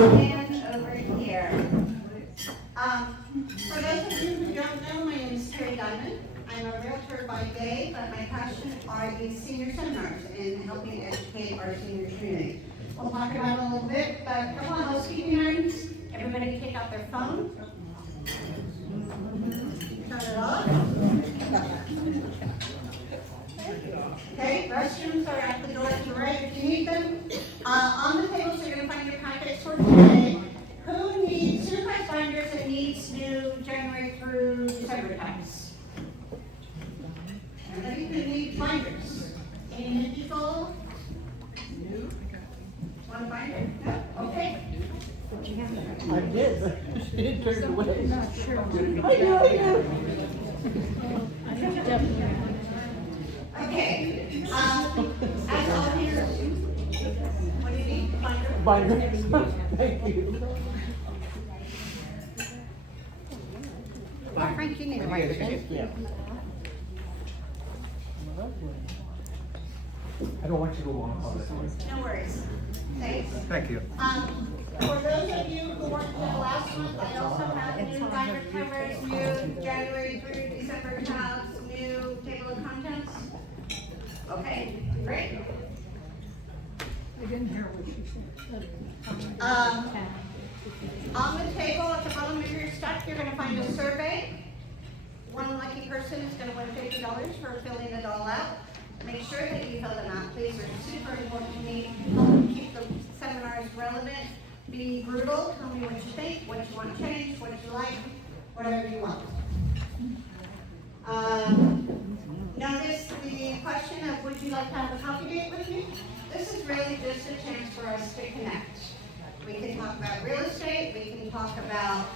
And over here. For those of you who don't know, my name is Terry Diamond. I'm a realtor by day, but my passion are the senior seminars and helping educate our senior community. We'll talk about it a little bit, but come on, housekeeping items. Everybody take out their phone. Turn it off. Okay, restrooms are at the door to the right if you need them. On the tables, you're going to find your packets for today. Who needs certified binders and needs new January through December tax? Everybody who needs binders? Any new people? New? One binder? No? Okay. I did, but she didn't turn it away. I'm not sure. I know. Okay. As all here, what do you need? Binder? Binder. Thank you. Oh, Frank, you need a binder. Yeah. I don't want you to go on all this. No worries. Thanks. Thank you. For those of you who weren't here last month, I also have new binder covers, new January through December tabs, new table of contents. Okay, great. I didn't hear what she said. On the table at the bottom of your stack, you're gonna find a survey. One lucky person is gonna win $50 for filling it all out. Make sure that you fill them out, please. They're super important to me. Help keep the seminars relevant. Be brutal. Tell me what you think, what you want changed, what you like, whatever you want. Notice the question of would you like to have a coffee date with me? This is really just a chance for us to connect. We can talk about real estate, we can talk about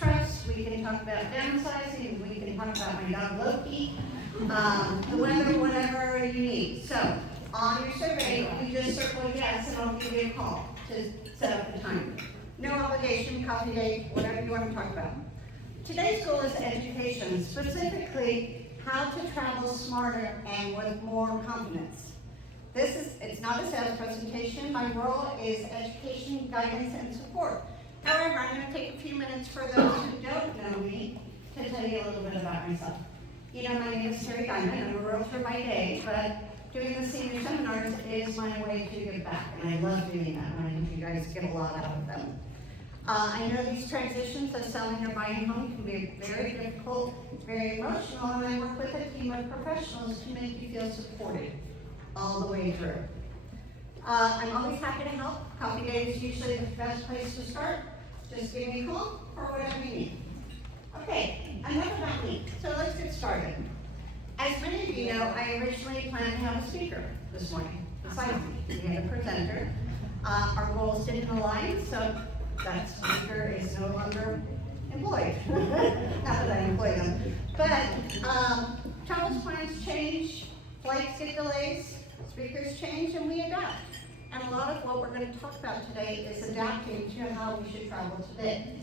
trust, we can talk about downsizing, we can talk about my dog Loki, the weather, whatever you need. So, on your survey, you just circle yes and I'll give you a call to set up the time. No obligation, coffee date, whatever you want to talk about. Today's goal is education, specifically how to travel smarter and with more confidence. It's not a sales presentation. My role is education, guidance, and support. However, I'm going to take a few minutes for those who don't know me to tell you a little bit about myself. You know, my name is Terry Diamond. I'm a realtor by day, but doing the senior seminars is my way to give back, and I love doing that. I think you guys get a lot out of them. I know these transitions of selling or buying home can be very difficult, very emotional, and I work with a team of professionals to make you feel supported all the way through. I'm always happy to help. Coffee Day is usually the best place to start. Just give me a call or whatever you need. Okay, enough about me. So let's get started. As many of you know, I originally planned to have a speaker this morning beside me. We had a presenter. Our goals didn't align, so that speaker is no longer employed. Not that I employ them. But travel plans change, flights get delays, speakers change, and we adapt. And a lot of what we're going to talk about today is adapting to how we should travel today.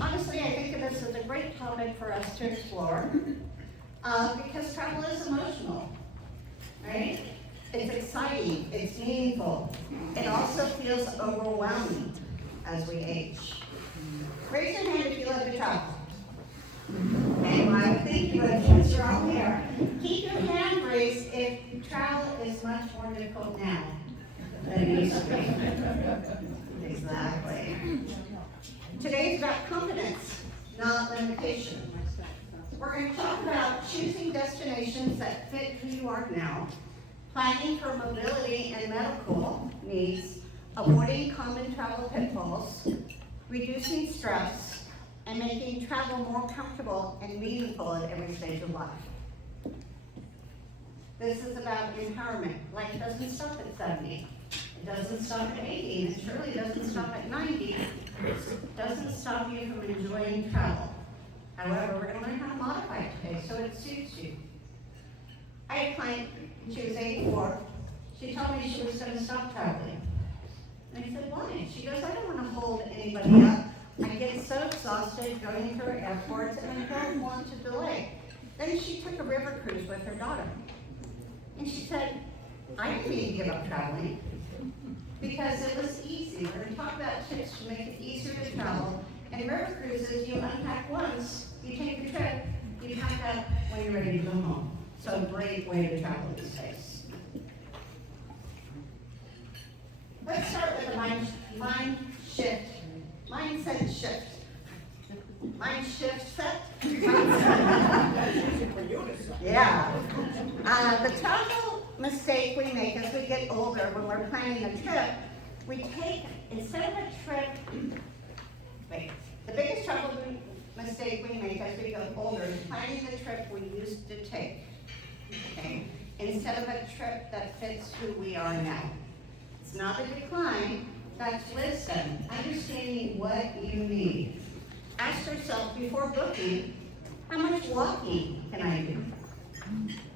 Honestly, I think of this as a great topic for us to explore because travel is emotional, right? It's exciting, it's meaningful. It also feels overwhelming as we age. Raise your hand if you love to travel. And I would think you would, since you're all here. Keep your hand raised if travel is much more difficult now than it used to be. Exactly. Today's about confidence, not limitation. We're going to talk about choosing destinations that fit who you are now, planning for mobility and medical needs, avoiding common travel pitfalls, reducing stress, and making travel more comfortable and meaningful at every stage of life. This is about empowerment. Life doesn't stop at 70. It doesn't stop at 80, and it surely doesn't stop at 90. It doesn't stop you from enjoying travel. However, we're going to learn how to modify it today so it suits you. I had a client, she was 84. She told me she was going to stop traveling. And I said, why? She goes, I don't want to hold anybody up. I get so exhausted going through airports and I don't want to delay. Then she took a river cruise with her daughter. And she said, I didn't mean to give up traveling. because it was easy. We're gonna talk about tips to make it easier to travel. And river cruises, you unpack once, you take your trip, you pack up when you're ready to go home. So a great way to travel these days. Let's start with a mindset shift. Mind shift set? Yeah. The travel mistake we make as we get older when we're planning a trip, we take, instead of a trip, the biggest travel mistake we make as we go older is planning the trip we used to take, okay? Instead of a trip that fits who we are now. It's not a decline, that's wisdom, understanding what you need. Ask yourself before booking, how much walking can I do?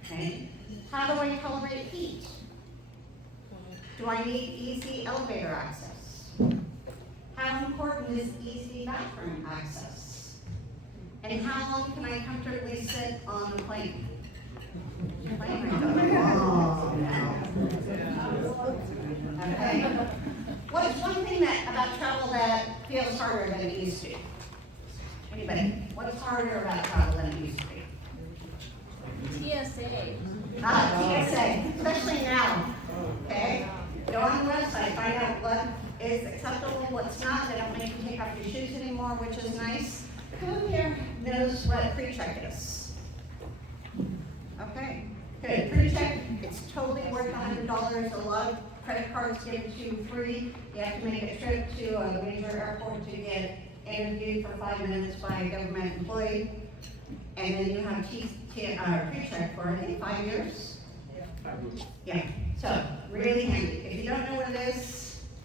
Okay? How do I tolerate heat? Do I need easy elevator access? How important is easy bathroom access? And how long can I comfortably sit on the plane? Okay? What's one thing about travel that feels harder than it used to? Anybody? What's harder about travel than it used to be? TSA. TSA, especially now, okay? Go on the website, find out what is acceptable, what's not. They don't make you take off your shoes anymore, which is nice. Who here knows what pre-check is? Okay, good. Pre-check, it's totally worth $100. A lot of credit cards give it to you free. You have to make a trip to a major airport to get interviewed for 5 minutes by a government employee. And then you have pre-check for, I think, 5 years. Yeah, so really handy. If you don't know what it is,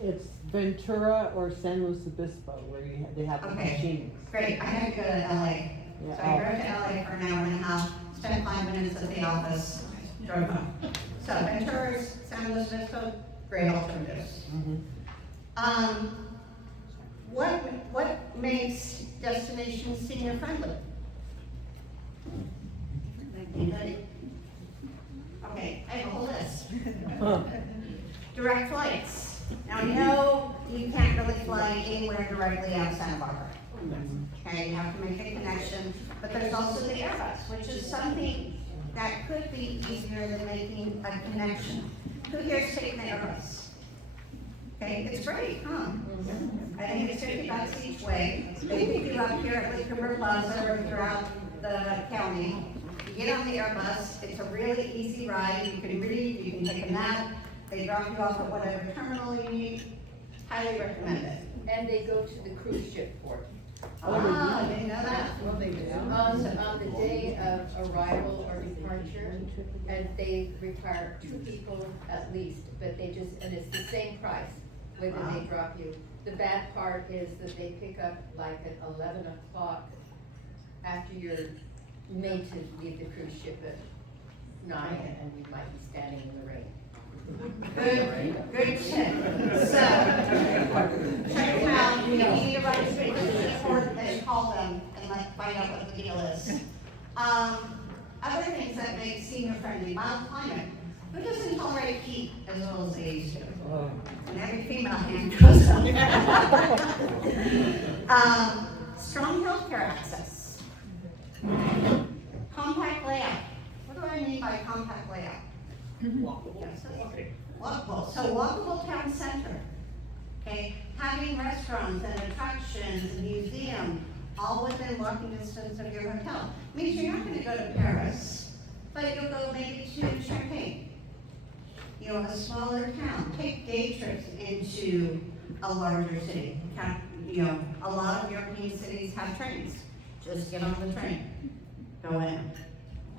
It's Ventura or San Luis Obispo where they have the okay, machines. great. I had to go to LA. So I drove to LA for an hour and a half, spent 5 minutes at the office, drove home. So Ventura's, San Luis Obispo, great alternatives. What makes destinations senior friendly? Anybody? Okay, I have a whole list. Direct flights. Now I know you can't really fly anywhere directly out of Santa Barbara. Okay, you have to make a connection, but there's also the Airbus, which is something that could be easier than making a connection. Who here's taking the Airbus? Okay, it's great, huh? I think it's $50 each way. They pick you up here at Liquor Plaza or throughout the county. You get on the Airbus, it's a really easy ride. You can read, you can take a nap. They drop you off at whatever terminal you need. Highly recommend it. And they go to the cruise ship port. Ah, I didn't know that. On the day of arrival or departure, and they require 2 people at least, but and it's the same price whether they drop you. The bad part is that they pick up like at 11 o'clock after you're made to leave the cruise ship at 9, and you might be standing in the rain. Good tip. So, check them out. You need to write a cruise report, then call them and find out what the deal is. Other things that make senior friendly, mild climate. Who doesn't tolerate heat as well as they used to? And every female hand goes up. Strong healthcare access. Compact layout. What do I mean by compact layout? Walkable. Walkable. So walkable town center. Okay, having restaurants and attractions and museum all within walking distance of your hotel. Means you're not going to go to Paris, but you'll go maybe to Champagne. You know, a smaller town. Take day trips into a larger city. You know, a lot of European cities have trains. Just get on the train. Go in.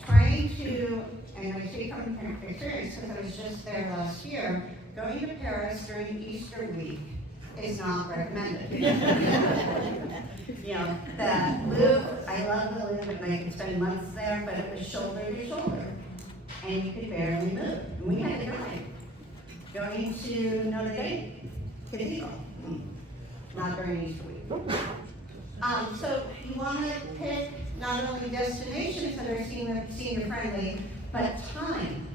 Trying to, and I speak from experience because I was just there last year, going to Paris during Easter week is not recommended. You know, the Louvre, I love the Louvre, and I could spend months there, but it was shoulder to shoulder, and you could barely move. And we had to drive. Going to Notre Dame Cathedral, not during Easter week. So you want to pick not only destinations that are senior friendly, but time.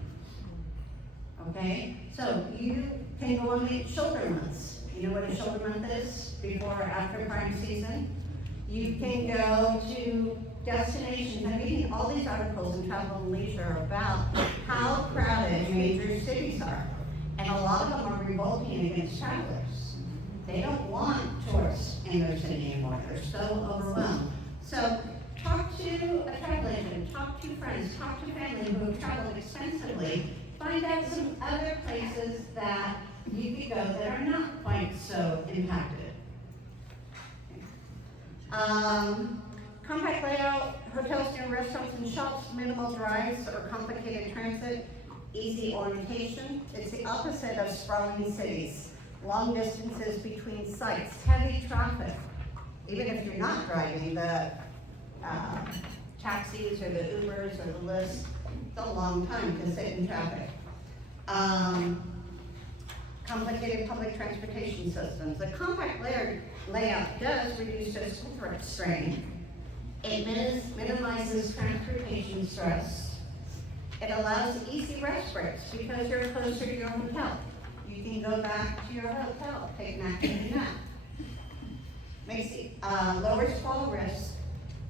Okay? So you can go on the shoulder months. You know what a shoulder month is, before or after prime season? You can go to destinations. I'm reading all these articles in Travel and Leisure about how crowded major cities are. And a lot of them are revolting against travelers. They don't want tourists in their city anymore. They're so overwhelmed. So talk to a travel agent, talk to friends, talk to family who have traveled extensively. Find out some other places that you could go that are not quite so impacted. Compact layout, hotels near restaurants and shops, minimal drives or complicated transit, easy orientation. It's the opposite of sprawling cities. Long distances between sites, heavy traffic. Even if you're not driving, the taxis or the Ubers or the Lyfts, it's a long time to sit in traffic. Complicated public transportation systems. The compact layout does reduce physical strain. It minimizes transportation stress. It allows easy rest breaks because you're closer to your hotel. You can go back to your hotel, take an afternoon nap. Makes it lowers fall risk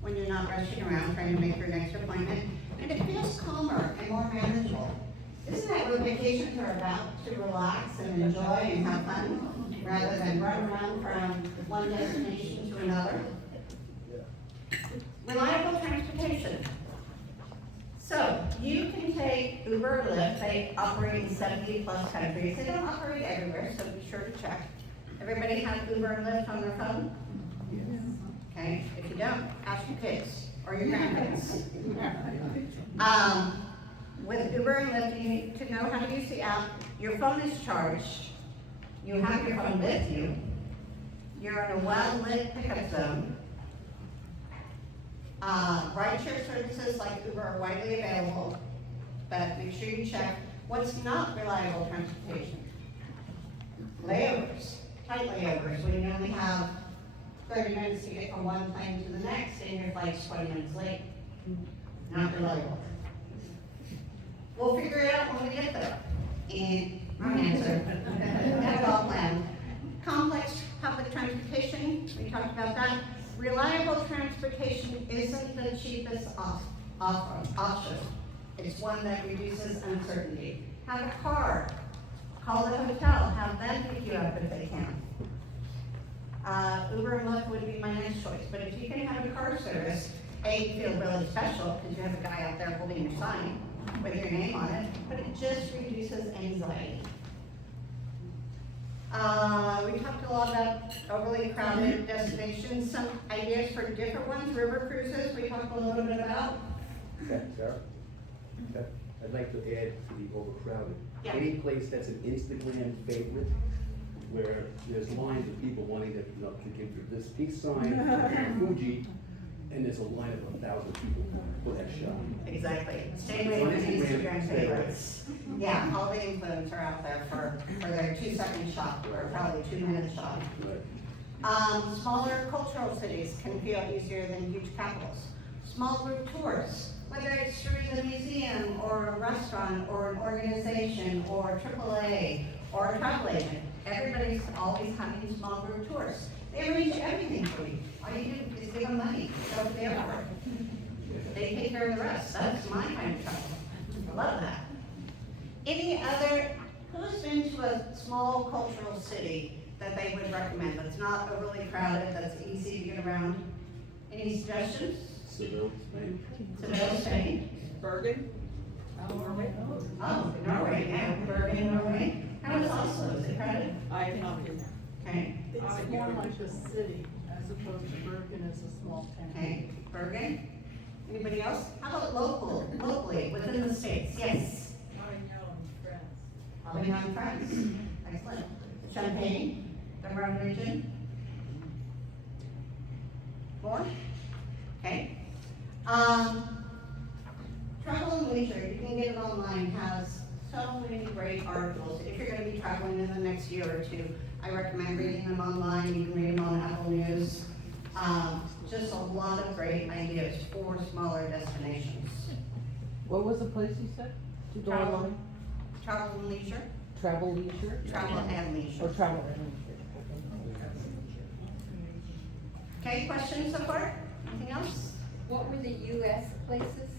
when you're not rushing around trying to make your next appointment, and it feels calmer and more manageable. Isn't that what vacations are about? To relax and enjoy and have fun, rather than run around from one destination to another. Reliable transportation. So you can take Uber or Lyft. They operate in 70+ countries. They don't operate everywhere, so be sure to check. Everybody have Uber and Lyft on their phone? Okay, if you don't, ask your kids or your grandkids. With Uber and Lyft, you need to know how to use the app. Your phone is charged. You have your phone with you. You're in a well-lit pickup zone. Rideshare services like Uber are widely available, but make sure you check what's not reliable transportation. Layovers, tight layovers, when you only have 30 minutes to get from one plane to the next and your flight's 20 minutes late. Not reliable. We'll figure it out when we get there. And wrong answer. Have it all planned. Complex public transportation, we talked about that. Reliable transportation isn't the cheapest option. It's one that reduces uncertainty. Have a car. Call the hotel. Have them pick you up if they can. Uber and Lyft would be my next choice. But if you can have a car service, you feel really special because you have a guy out there holding your sign with your name on it, but it just reduces anxiety. We talked a lot about overly crowded destinations, some ideas for different ones. River cruises, we talked a little bit about. Okay, Sarah? Okay. I'd like to add to the overcrowded. Yeah. Any place that's an Instagram favorite, where there's lines of people wanting to, to give this peace sign for Fuji, and there's a line of 1,000 people for that shot. Exactly. Stay away from Instagram favorites. Yeah, all the influencers are out there for their 2-second shot or probably 2-minute shot. Right. Smaller cultural cities can feel easier than huge capitals. Small group tours, whether it's through the museum or a restaurant or an organization or AAA or a travel agent. Everybody's always having small group tours. They arrange everything for you. All you do is give them money, go to the airport. They take care of the rest. That's my kind of travel. I love that. Any other, who's been to a small cultural city that they would recommend that's not overly crowded, that's easy to get around? Any suggestions? Seville, Spain. Seville, Spain? Bergen? Norway? Oh, Norway, yeah, Bergen, Norway. How is Oslo? Is it crowded? I have not been there. Okay, It's more like a city as opposed to Bergen as a small town. okay. Bergen? Anybody else? How about locally, within the states? Yes. Avignon, France. Excellent. Champagne, the Rhone region. More? Okay. Travel and Leisure, you can get it online, has so many great articles. If you're gonna be traveling in the next year or two, I recommend reading them online. You can read them on Apple News. Just a lot of great ideas for smaller destinations. What was the place you said? To go Travel, along? Travel and Leisure. travel leisure? travel and Or leisure. travel and leisure? Okay, questions so far? Anything else? What were the US places?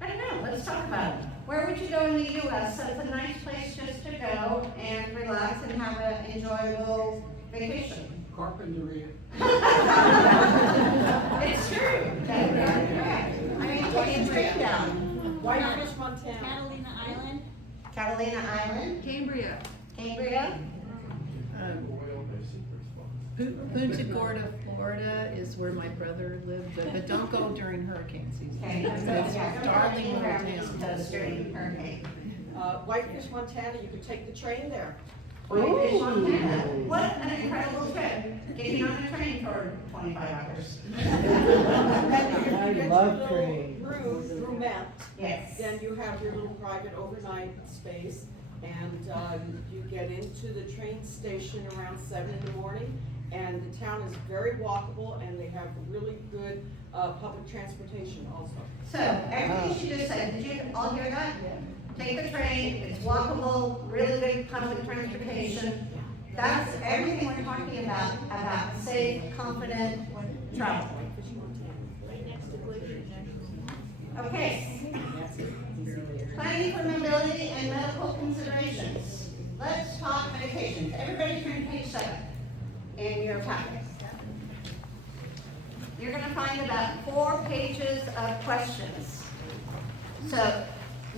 I don't know, let's talk about it. Where would you go in the US? That's a nice place just to go and relax and have an enjoyable vacation. Carpinteria. It's true. I mean, take a trip down. Whitefish, Montana. Catalina Island. Catalina Island, Cambria. Cambria, Punta Gorda, Florida is where my brother lived, but don't go during hurricane season. okay. It's Yeah, a darling little anywhere on the East town. Coast during hurricane. Whitefish, Montana, you could take the train there. Whitefish, Montana. What an incredible trip. Getting on a train for 25 hours. I love trains. Through Met, Yes. then you have your little private overnight space, and, you get into the train station around 7 in the morning, and the town is very walkable, and they have really good, public transportation also. So, everything she just said, did you all hear that? Take the train, it's walkable, really good public transportation. That's everything we're talking about safe, confident travel. Right next to Glacier. Okay. Planning for mobility and medical considerations. Let's talk medications. Everybody turn to page 7 in your packet. You're gonna find about 4 pages of questions. So,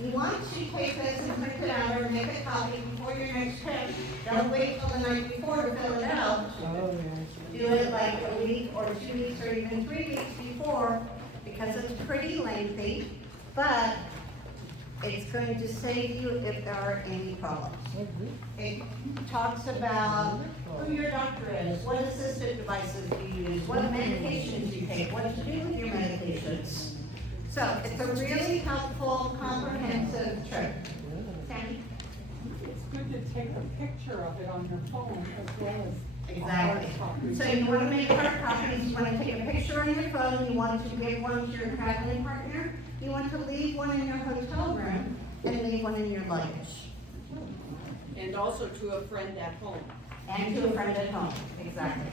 you want to take this and print it out or make a copy before your next trip. Don't wait till the night before to fill it out. Oh, yeah. Do it like a week or 2 weeks or even 3 weeks before, because it's pretty lengthy, but it's going to save you if there are any problems. It talks about who your doctor is, what assistive devices you use, what medications you take, what to do with your medications. So it's a really helpful, comprehensive trip. Sandy? It's good to take a picture of it on your phone as well as. Exactly. So you want to make hard copies, you want to take a picture on your phone, you want to give one to your traveling partner, you want to leave one in your hotel room, and leave one in your luggage. And also to a friend at home. And to a friend at home, exactly.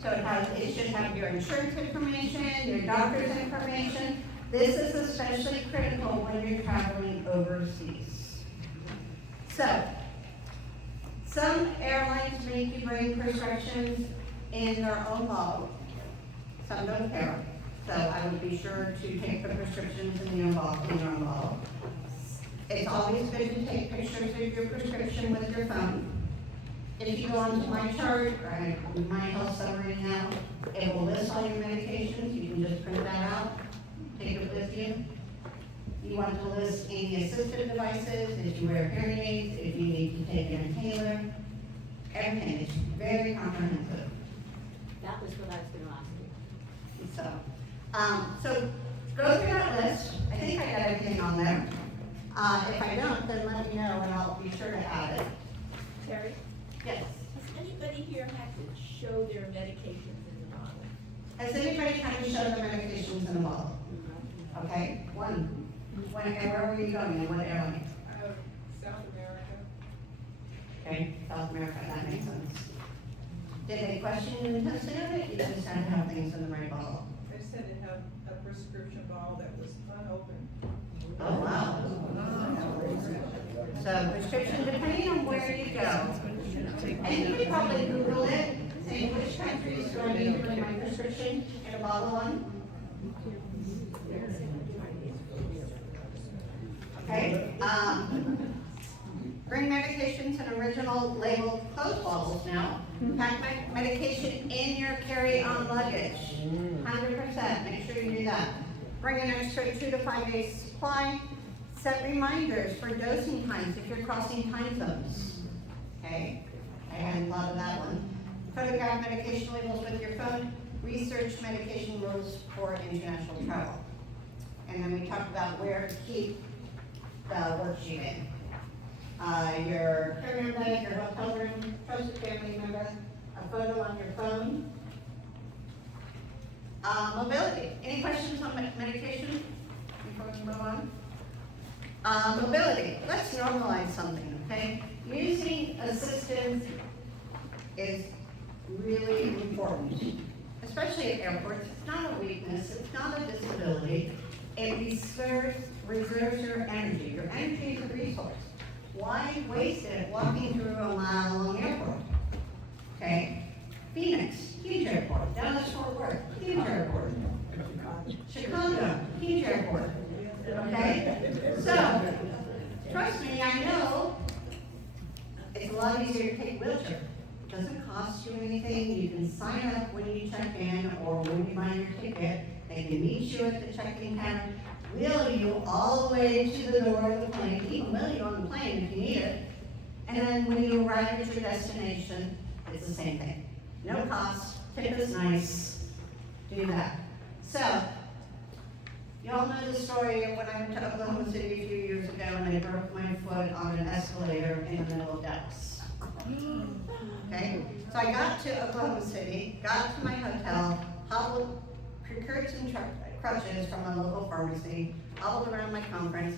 So it should have your insurance information, your doctor's information. This is especially critical when you're traveling overseas. So, some airlines make you bring prescriptions in their own bottle. Some don't care. So I would be sure to take the prescriptions in your own bottle. It's always good to take pictures of your prescription with your phone. If you go onto my chart, or my health summary now, it will list all your medications. You can just print that out, take it with you. You want to list any assistive devices, if you wear hearing aids, if you need to take an inhaler. Everything is very comprehensive. That was what I was gonna ask you. So go through that list. I think I got everything on there. If I don't, then let me know and I'll be sure to add it. Terry, Yes. has anybody here had to show their medications in the bottle? Has anybody come to show the medications in the bottle? Okay, one. And where were you going and what airline? South America. Okay, South America, that makes sense. Did they question the intensity of it? You just had to have things in the right bottle. They said it had a prescription bottle that was unopened. Oh, wow. So prescription, depending on where you go. And you could probably Google it, say which countries do I need to bring my prescription, get a bottle on. Okay, bring medications in original labeled closed bottles now. Pack medication in your carry-on luggage, 100%, make sure you do that. Bring an extra 2 to 5 days supply. Set reminders for dosing times if you're crossing time zones. Okay, I hadn't thought of that one. Photograph medication labels with your phone. Research medication rules for international travel. And then we talked about where to keep the worksheet in. Your carry-on bag, your hotel room, trusted family member, a photo on your phone. Mobility. Any questions on medication before we move on? Mobility. Let's normalize something, okay? Using assistance is really important, especially at airports. It's not a weakness, it's not a disability. It reserves your energy. Your energy is a resource. Why waste it walking through a mile-long airport? Okay? Phoenix, huge airport. Dallas-Fort Worth, huge airport. Chicago, huge airport. Okay? So, trust me, I know it's a lot easier to take a wheelchair. It doesn't cost you anything. You can sign up when you check in or when you buy your ticket. They can meet you at the check-in counter, wheel you all the way to the door of the plane, even wheel you on the plane if you need it. And then when you arrive at your destination, it's the same thing. No cost, tip is nice, do that. So, you all know the story of when I went to Oklahoma City a few years ago and I broke my foot on an escalator in the middle of Dallas. Okay, so I got to Oklahoma City, got to my hotel, procured some crutches from a local pharmacy, hobbled around my conference.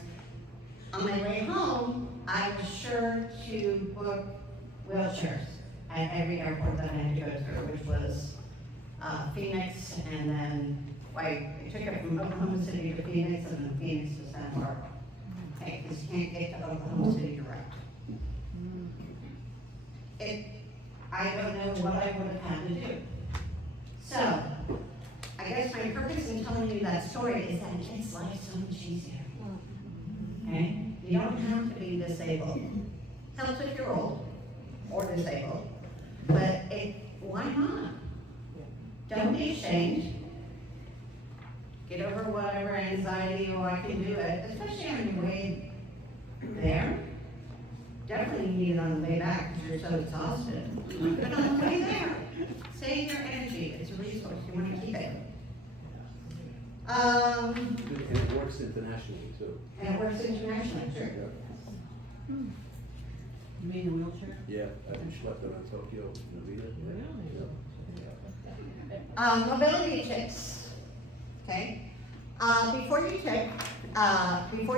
On my way home, I was sure to book wheelchairs at every airport that I had to go through, which was Phoenix, and then I took it from Oklahoma City to Phoenix, and then Phoenix to Santa Barbara. Okay, because you can't get to Oklahoma City direct. I don't know what I would have had to do. So, I guess my purpose in telling you that story is that it makes life so much easier. Okay? You don't have to be disabled. Helps if you're old or disabled, but why not? Don't be ashamed. Get over whatever anxiety, or I can do it, especially on your way there. Definitely you need it on the way back because you're so exhausted. But on the way there, save your energy. It's a resource. You want to keep it. And it works internationally too. And it works internationally, sure. Yeah. You mean the wheelchair? Yeah, I did schlepp around Tokyo, Narita. Mobility tips, okay? Before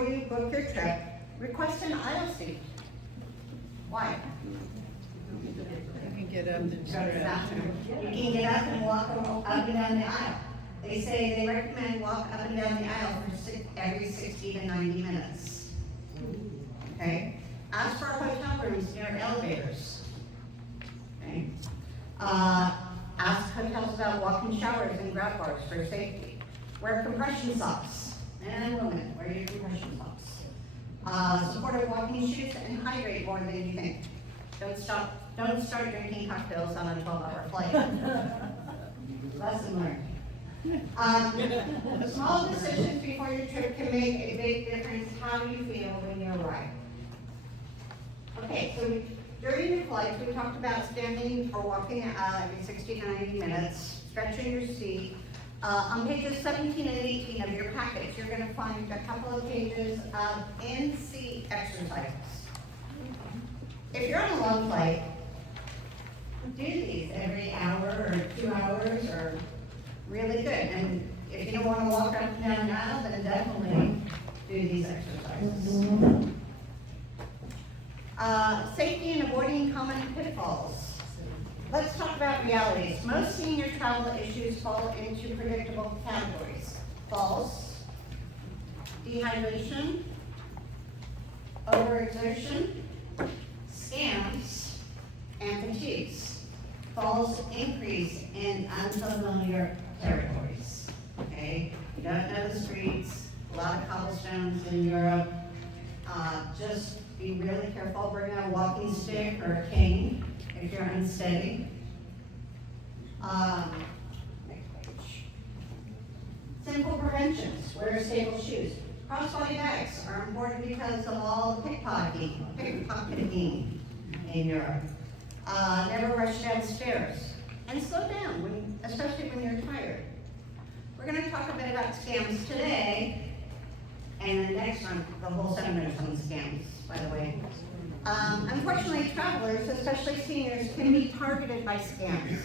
you book your trip, request an aisle seat. Why? You can get up and Go to the stretch. bathroom. You can get up and walk up and down the aisle. They say they recommend walk up and down the aisle for every 60 to 90 minutes. Okay? Ask for hotel rooms near elevators. Okay? Ask hotels about walk-in showers and grab bars for safety. Wear compression socks. Men and women, wear your compression socks. Supportive walking shoes and hydrate more than you think. Don't start drinking cocktails on a 12-hour flight. Lesson learned. Small decisions before your trip can make a big difference. How do you feel when you arrive? Okay, so during your flight, we talked about standing or walking every 60 to 90 minutes, stretching your seat. On pages 17 and 18 of your package, you're going to find a couple of pages of in-seat exercises. If you're on a long flight, do these every hour or 2 hours or really good. And if you don't want to walk up and down the aisle, then definitely do these exercises. Safety and avoiding common pitfalls. Let's talk about realities. Most senior travel issues fall into predictable categories. Falls, dehydration, overexertion, scams, and fatigues. Falls increase in unfamiliar territories. Okay? You don't know the streets, a lot of cobblestones in Europe. Just be really careful. Bring a walking stick or a cane if you're unsteady. Next page. Simple preventions. Wear stable shoes. Crossbody bags are important because of all the pickpocketing in Europe. Never rush downstairs. And slow down, especially when you're tired. We're going to talk a bit about scams today, and then next month, the whole seminar is on scams, by the way. Unfortunately, travelers, especially seniors, can be targeted by scams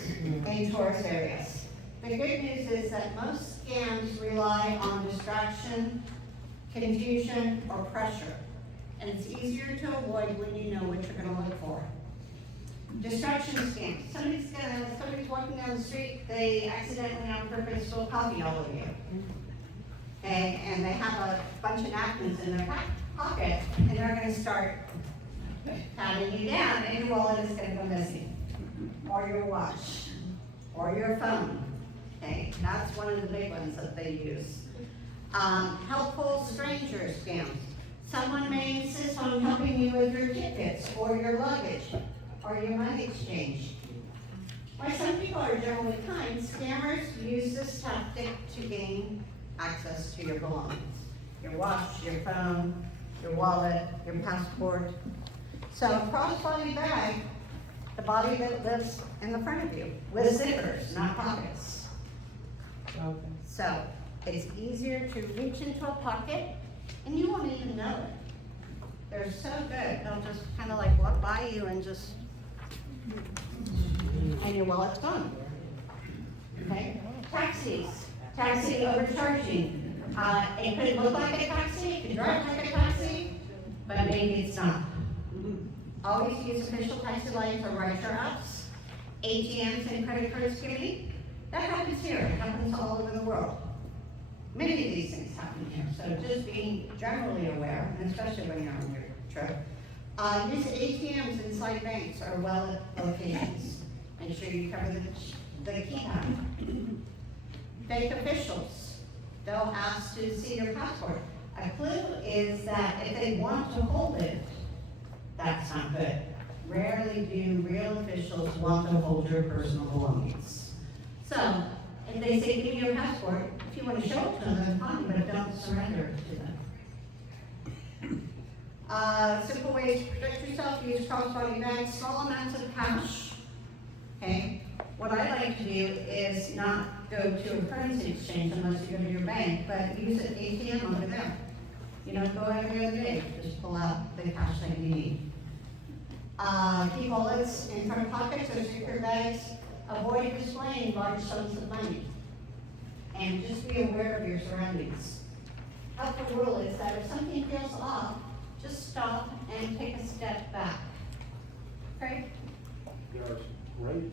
in tourist areas. The good news is that most scams rely on distraction, confusion, or pressure. and it's easier to avoid when you know what you're gonna look for. Distraction scams. Somebody's walking down the street, they accidentally on purpose spill coffee all over you. Okay, and they have a bunch of napkins in their pocket, and they're gonna start patting you down, and your wallet is gonna go missing. Or your watch, or your phone. Okay, that's one of the big ones that they use. Helpful stranger scams. Someone may insist on helping you with your tickets, or your luggage, or your money exchange. While some people are generally kind, scammers use this tactic to gain access to your belongings. Your watch, your phone, your wallet, your passport. So a crossbody bag, the body that lives in the front of you, with zippers, not pockets. Okay. So it's easier to reach into a pocket and you won't even know it. They're so good, they'll just kind of like walk by you and just, and your wallet's gone. Okay? Taxi overcharging. It could look like a taxi, it could drive like a taxi, but maybe it's not. Always use official taxi lines or rideshare apps. ATMs and credit card skimming. That happens here, it happens all over the world. Many of these things happen here, so just being generally aware, and especially when you're on your trip. Use ATMs inside banks or well locations. Make sure you cover the keypad. Fake officials. They'll ask to see your passport. A clue is that if they want to hold it, that's not good. Rarely do real officials want to hold your personal belongings. So, if they say, give me your passport, if you want to show it to them, that's fine, but don't surrender it to them. Simple ways to protect yourself, use crossbody bags, small amounts of cash. Okay? What I like to do is not go to a currency exchange unless you go to your bank, but use an ATM over there. You don't go every other day, just pull out the cash that you need. Keep wallets in front pockets or secure bags. Avoid displaying large sums of money. And just be aware of your surroundings. Helpful rule is that if something feels off, just stop and take a step back. Okay? There's great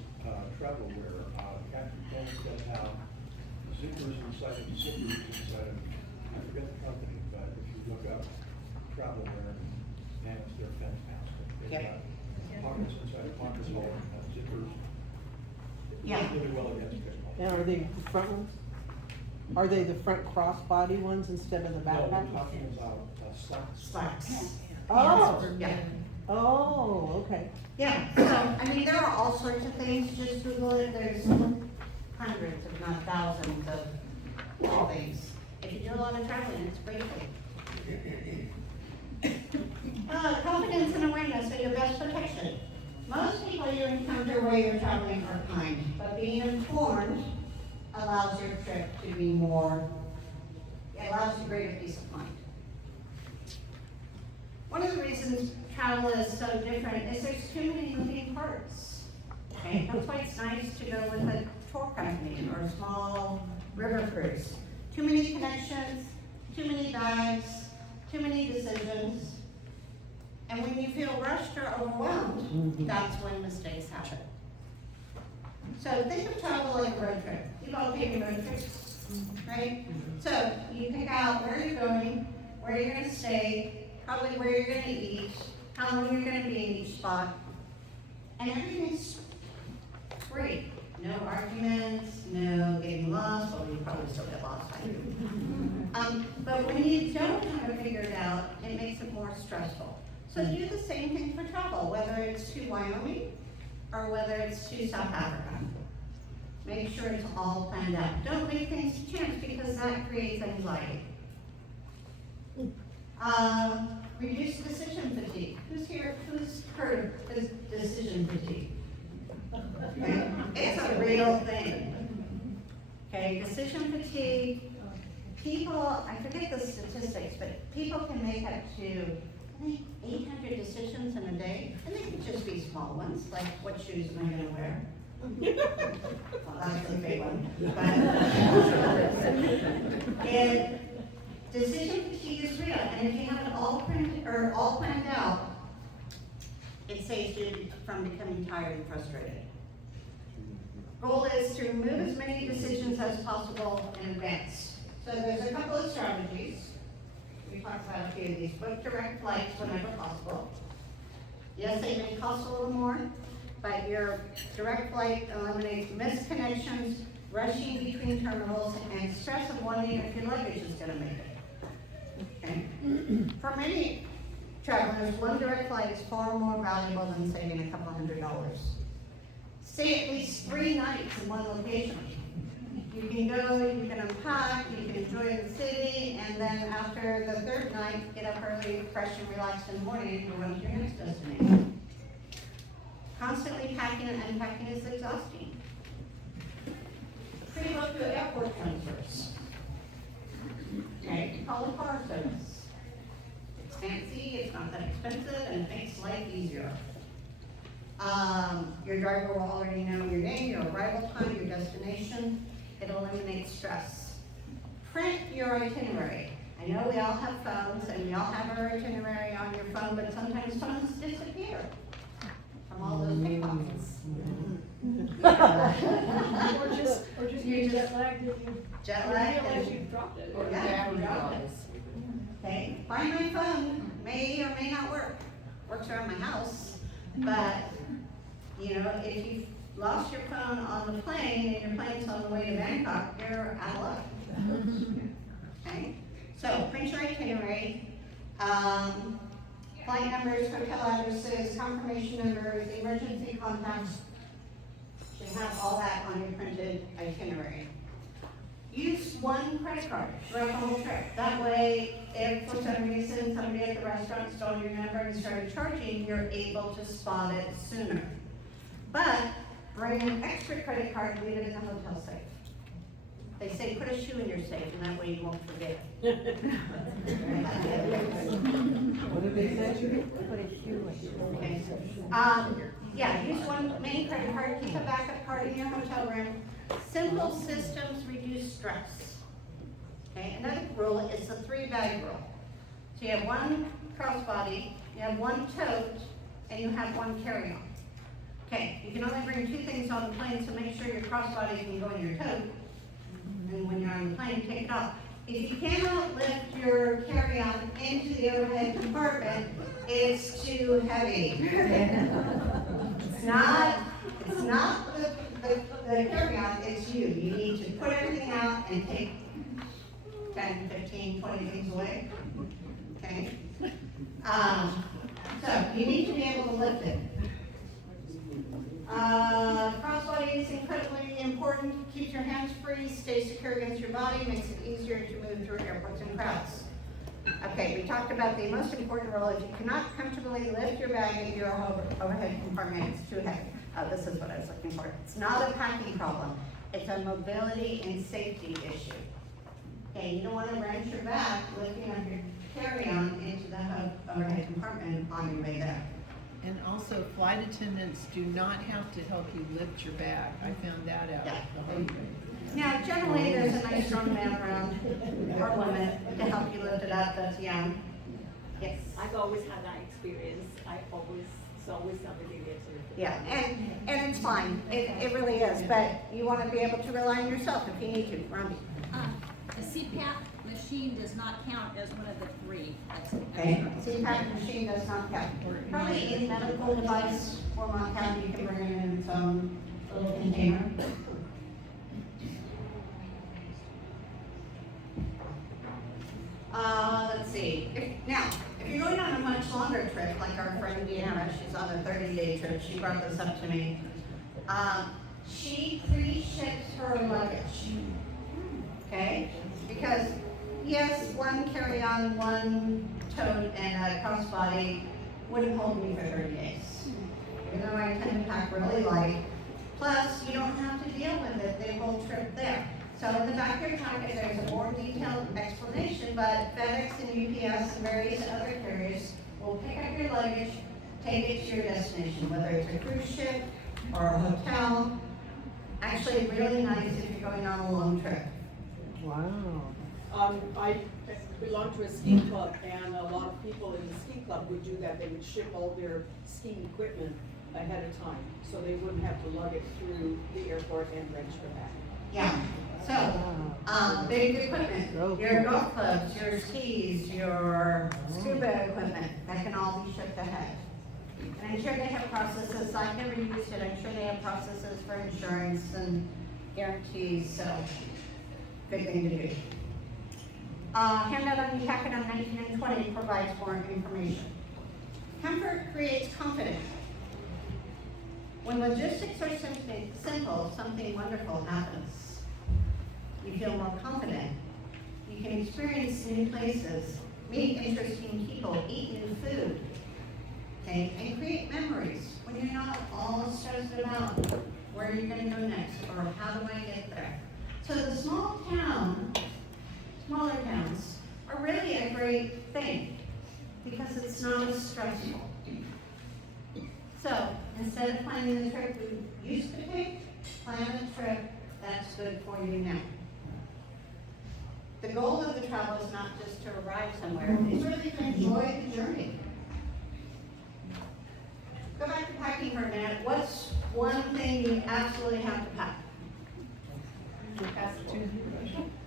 travel wear. Captain Ken sent out zippers inside of zippers inside of, I forget the company, but if you look up travel wear, man, they're fantastic. They've Yep. got pockets inside of pockets, all zippers. Yeah. Really well against it. And are they the front ones? Are they the front crossbody ones instead of the No, backpack? we're talking about slacks. Slacks. Oh, Yeah. oh, okay. Yeah, so, I mean, there are all sorts of things, just Google it, there's hundreds, if not thousands of things. If you do a lot of traveling, it's a great thing. Confidence and awareness are your best protection. Most people you encounter while you're traveling are kind, but being informed allows your trip to be more, it allows you greater peace of mind. One of the reasons travel is so different is there's too many moving parts. Okay, that's why it's nice to go with a tour company or a small river cruise. Too many connections, too many bags, too many decisions. And when you feel rushed or overwhelmed, that's when mistakes happen. So think of travel like a road trip. You've all taken road trips, right? So you pick out where you're going, where you're gonna stay, probably where you're gonna eat, how long you're gonna be in each spot, and everything's free. No arguments, no getting lost, well, you probably still get lost, I do. But when you don't have it figured out, it makes it more stressful. So do the same thing for travel, whether it's to Wyoming or whether it's to South Africa. Make sure it's all planned out. Don't leave things to chance because that creates anxiety. Reduce decision fatigue. Who's heard of decision fatigue? Okay. It's a real thing. Okay, decision fatigue. People, I forget the statistics, but people can make up to, I think, 800 decisions in a day, and they can just be small ones, like what shoes am I gonna wear? Well, that's a big one. But, and Decision fatigue is real, and if you have it all printed, or all planned out, it saves you from becoming tired and frustrated. Goal is to remove as many decisions as possible in advance. So there's a couple of strategies. We talked about a few of these. Book direct flights whenever possible. Yes, they may cost a little more, but your direct flight eliminates missed connections, rushing between terminals, and stress of wondering if your luggage is gonna make it. Okay? For many travelers, one direct flight is far more valuable than saving a couple $100. Stay at least 3 nights in one location. You can go, you can unpack, you can enjoy the city, and then after the 3rd night, get up early, fresh and relaxed in the morning, and run to your next destination. Constantly packing and unpacking is exhausting. Pre-book your airport transfers. Okay, call a car service. It's fancy, it's not that expensive, and it makes life easier. Your driver will already know your name, your arrival time, your destination. It eliminates stress. Print your itinerary. I know we all have phones and we all have our itinerary on your phone, but sometimes phones disappear from all those pickpockets. Or just you jet lagged and you. Jet lag. Realize you dropped it. Or battery dies. Okay, find my phone, may or may not work. Works around my house, but, you know, if you lost your phone on the plane and your plane's on the way to Bangkok, you're out of luck. Okay, so print your itinerary, flight numbers, hotel addresses, confirmation numbers, emergency contacts. Should have all that on your printed itinerary. Use one credit card throughout the whole trip. That way, if for some reason somebody at the restaurant stole your number and started charging, you're able to spot it sooner. But bring an extra credit card and leave it in the hotel safe. They say put a shoe in your safe, and that way you won't forget it. What did they say? Okay. Yeah, use one main credit card, keep a backup card in your hotel room. Simple systems reduce stress. Okay, another rule is the 3-bag rule. So you have one crossbody, you have one tote, and you have one carry-on. Okay, you can only bring 2 things on the plane, so make sure your crossbody can go in your tote. And when you're on the plane, take it off. If you cannot lift your carry-on into the overhead compartment, it's too heavy. It's not the carry-on, it's you. You need to put everything out and take 10, 15, 20 things away. Okay? So you need to be able to lift it. Crossbody is incredibly important. Keep your hands free, stay secure against your body, makes it easier to move through airports and crowds. Okay, we talked about the most important rule. If you cannot comfortably lift your bag into your overhead compartment, it's too heavy. This is what I was looking for. It's not a packing problem. It's a mobility and safety issue. Okay, you don't want to wrench your back lifting up your carry-on into the overhead compartment on your way there. And also, flight attendants do not have to help you lift your bag. I found that out. Yeah. the hard way. Now, generally, there's a nice strong man around, or woman, to help you lift it up, that's young. Yes. I've always had that experience. It's always somebody there to. Yeah, and it's fine, it really is, but you want to be able to rely on yourself if you need to, Robbie. The CPAP machine does not count as one of the 3. That's an Okay, extra. CPAP machine does not count. Probably any medical device will not count, you can bring it in its own little container. Let's see, if you're going on a much longer trip, like our friend Deanna, she's on a 30-day trip, she brought this up to me. She pre-ships her luggage, okay? Because, yes, one carry-on, one tote, and a crossbody wouldn't hold me for 30 days. Even though I tend to pack really light. Plus, you don't have to deal with it the whole trip there. So in the back of your packet, there's a more detailed explanation, but FedEx and UPS and various other carriers will pick up your luggage, take it to your destination, whether it's a cruise ship or a hotel. Actually, really nice if you're going on a long trip. Wow. I belong to a ski club, and a lot of people in the ski club would do that. They would ship all their ski equipment ahead of time, so they wouldn't have to lug it through the airport and register back. Yeah, so, big equipment, your golf clubs, your skis, your scuba equipment, that can all be shipped ahead. And I'm sure they have processes, I've never used it, I'm sure they have processes for insurance and guarantees, so, good thing to do. Handout on your packet on 19 and 20 provides more information. Comfort creates confidence. When logistics are simple, something wonderful happens. You feel more confident. You can experience new places, meet interesting people, eat new food, okay, and create memories when you're not all stressed about where you're going to go next or how do I get there. So the smaller towns are really a great thing because it's not as stressful. So instead of planning the trip we used to take, plan a trip that's good for you now. The goal of the travel is not just to arrive somewhere, it's really to enjoy the journey. Go back to packing for a minute. What's one thing you absolutely have to pack?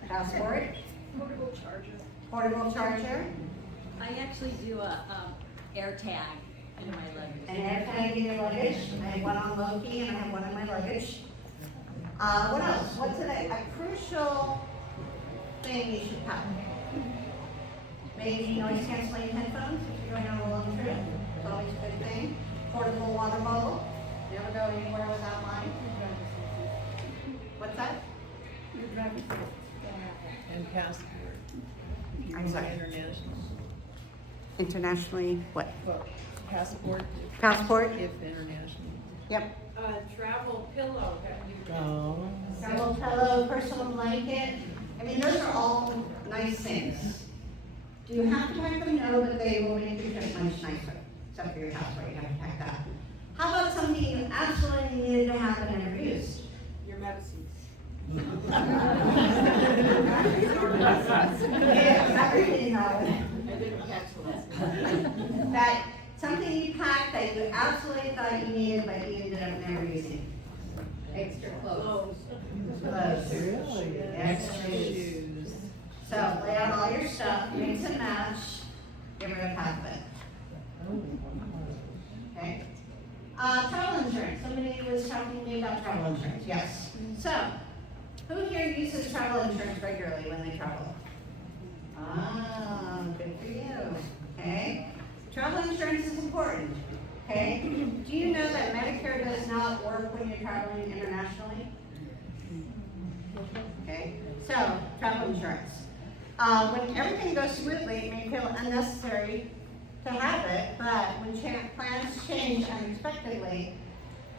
Passport. Portable charger. Portable charger. I actually do a air tag in my luggage. An air tag in your luggage. I have one on Loki and I have one in my luggage. What else? What's a crucial thing you should pack? Maybe noise canceling headphones if you're going on a long trip. It's always a good thing. Portable water bottle. Never go anywhere without mine. What's that? And passport. If you I'm go sorry. international. Internationally, what? Well, passport. Passport? If international. Yep. Travel pillow, have you? Oh. Travel pillow, personal blanket. I mean, those are all nice things. Do you have to pack them? No, but they will make your trip much nicer. Except for your house where you have to pack that. How about something you absolutely needed to have and never used? Your medicines. Yeah, everything I didn't catch that. that something you packed that you absolutely thought you needed, but you ended up never using. Extra clothes. Clothes. Really? Extra shoes. So lay out all your stuff, mix and match, get rid of half of it. Okay? Travel insurance. Somebody was talking to me about travel insurance. Yes. So, who here uses travel insurance regularly when they travel? Ah, good for you. Okay? Travel insurance is important. Okay? Do you know that Medicare does not work when you're traveling internationally? Okay? So, travel insurance. When everything goes smoothly, it may feel unnecessary to have it, but when plans change unexpectedly,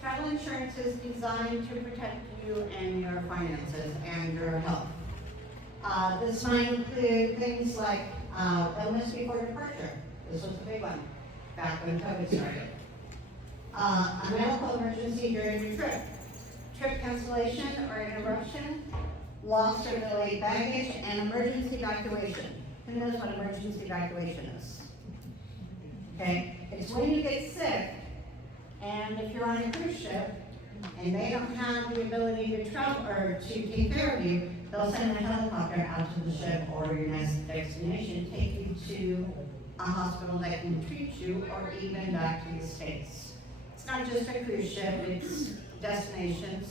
travel insurance is designed to protect you and your finances and your health. This might include things like illness before departure. This was a big one back when COVID started. A medical emergency during your trip, trip cancellation or interruption, lost or delayed baggage, and emergency evacuation. Who knows what emergency evacuation is? Okay, it's when you get sick, and if you're on a cruise ship, and they don't have the ability to travel or to take care of you, they'll send a helicopter out to the ship or your next destination, take you to a hospital that can treat you, or even back to the States. It's not just a cruise ship, it's destinations.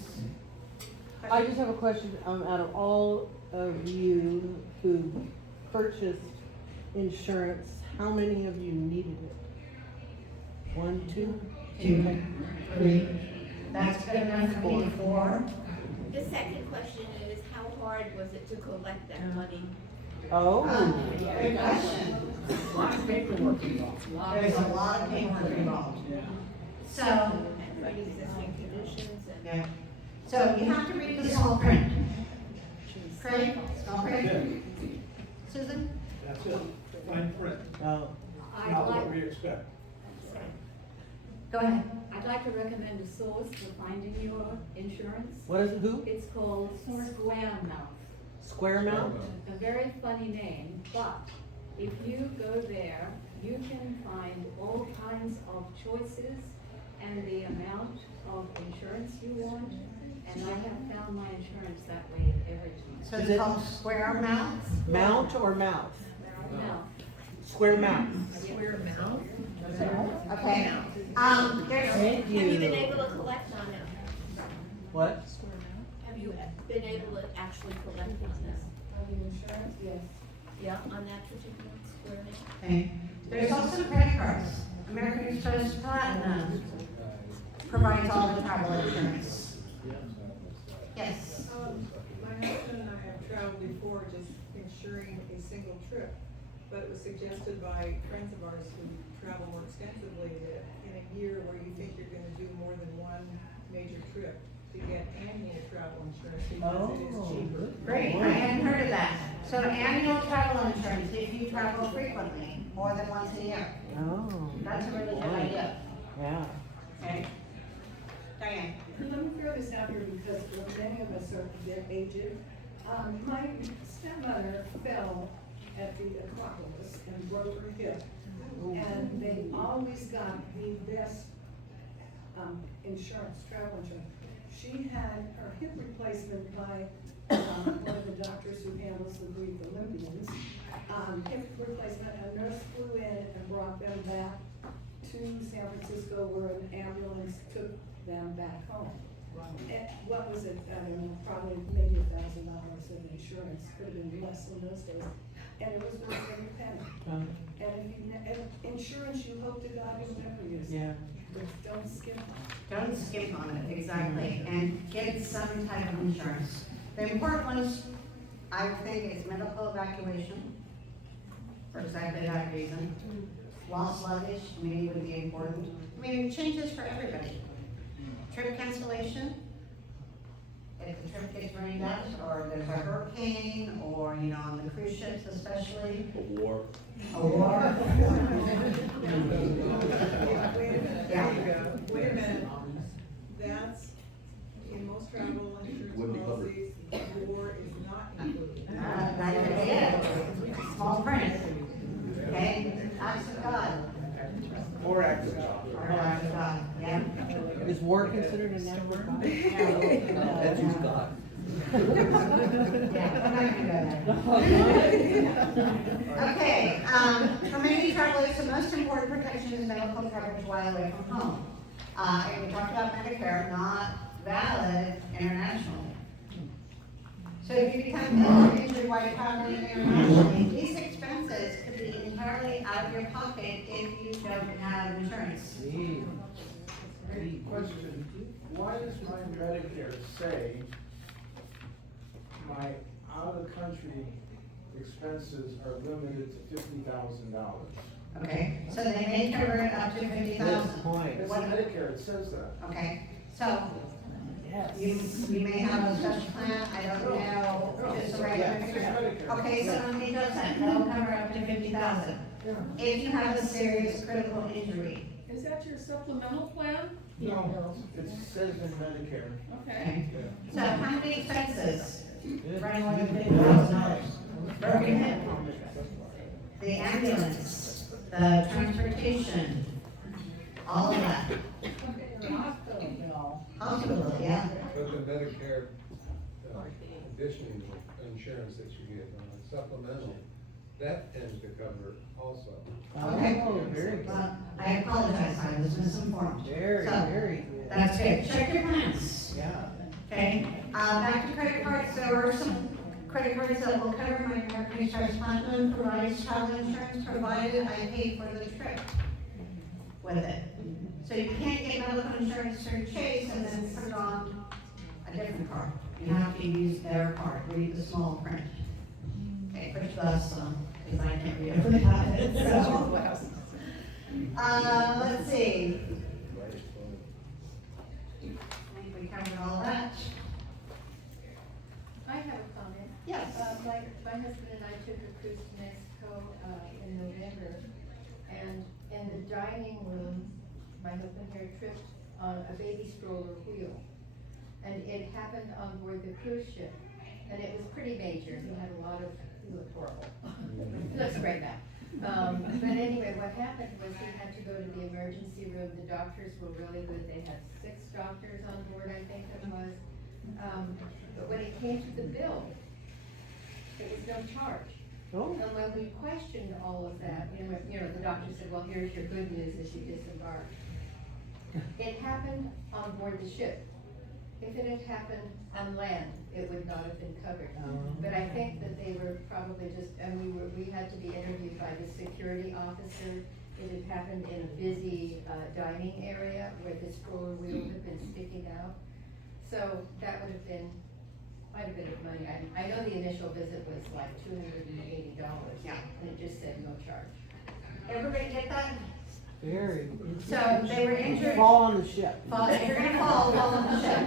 I just have a question, out of all of you who purchased insurance, how many of you needed it? 1, 2? 2, 3. That's good enough for me. 4. The second question is, how hard was it to collect that money? Oh. Good question. There's a lot of paperwork involved. So, And pre-existing conditions and. yeah. So you have to read the small print. Craig, small print? Susan? That's it, fine print, Oh. I'd not like, what we expect. Go ahead. I'd like to recommend a source for finding your insurance. What is it, who? It's called Square Mouth. Square Mount? A very funny name, but if you go there, you can find all kinds of choices and the amount of insurance you want. And I have found my insurance that way every time. So Is it's it- called Square Mount? Mount or mouth? No. Square Mount. Square mouth? Okay. There's, Thank Have you been you. able to collect on it? What? Have you been able to actually collect on this? On the insurance, yes. Yeah, on that particular square name? okay. There's also credit cards. American Express Platinum provides all the travel insurance. Yes. My husband and I have traveled before just insuring a single trip, but it was suggested by friends of ours who travel more extensively that in a year where you think you're gonna do more than one major trip, to get annual travel insurance because it is cheaper. Great, I hadn't heard of that. So annual travel insurance, if you travel frequently, more than once a year. Oh. That's a really good idea. Yeah. Okay. Diane? Let me throw this out here because many of us are a bit aged. My stepmother fell at the Acropolis and broke her hip. And they always got the best insurance, travel insurance. She had her hip replacement by one of the doctors who handles the Greek Olympians. Hip replacement, a nurse flew in and brought them back to San Francisco where an ambulance took them back home. And what was it, I don't know, probably maybe $1,000 of insurance, could have been less in those days. And it was worth every penny. And if you, insurance, you hope to God you'll never use it. Yeah. But don't skip on it. Don't skip on it, exactly, and get some type of insurance. The important ones, I think, is medical evacuation, for exactly that reason. Lost luggage, maybe would be important. I mean, it changes for everybody. Trip cancellation, if the trip gets rained out, or there's a hurricane, or, you know, on the cruise ships especially. A war. A war. Yeah. Wait a minute, that's, in most travel insurance Wouldn't be covered. policies, war is not included. That could be it. Small print. Okay, acts of God. Or acts of God. Or acts of God, yeah. Is war considered a natural god? That's who's God. Yeah, I'm not gonna go there. Okay, for many travelers, the most important protection is medical coverage while away from home. And we talked about Medicare, not valid internationally. So if you become ill or injured while traveling internationally, these expenses could be entirely out of your pocket if you don't have insurance. Hey, question, why does my Medicare say my out-of-country expenses are limited to $50,000? Okay, so they may cover it up to $50,000. point. It's Medicare, it says that. Okay, so you may have a special plan, I don't know, just a regular Medicare. Okay, so let me just say, they'll cover up to $50,000. If you have a serious critical injury. Is that your supplemental plan? No, it says in Medicare. Okay. So how many expenses? Running more than $50,000. Broken hip. The ambulance, the transportation, all of that. Hospital bill, yeah. But the Medicare additional insurance that you get on a supplemental, that tends to cover also. Okay. Oh, very good. Well, I apologize, I was misinformed. Very, So, very good. That's good. Check your plans. Yeah. Okay, back to credit cards, there are some credit cards that will cover my American Express Platinum provides travel insurance provided I pay for the trip with it. So you can't get medical insurance through Chase and then put it on a different card. You have to use their card, read the small print. Okay, put your glasses on, because I can't read it. So, let's see. I think we covered all that. I have a comment. Yes. My husband and I took a cruise to Mexico, in November, and in the dining room, my husband here tripped on a baby stroller wheel. And it happened on board the cruise ship. and it was pretty major, he had a lot of, he looked horrible. He looks great now. But anyway, what happened was he had to go to the emergency room, the doctors were really good, they had 6 doctors on board, I think it was. But when it came to the bill, there was no charge. Oh. And when we questioned all of that, the doctor said, well, here's your good news as you disembark. It happened on board the ship. If it had happened on land, it would not have been covered. But I think that they were probably just, and we had to be interviewed by the security officer. It had happened in a busy dining area where this 4-wheel had been sticking out. So that would have been quite a bit of money. I know the initial visit was like $280. Yeah. And it just said no charge. Everybody get that? Very. So they were injured. Fall on the ship. If you're gonna fall on the ship.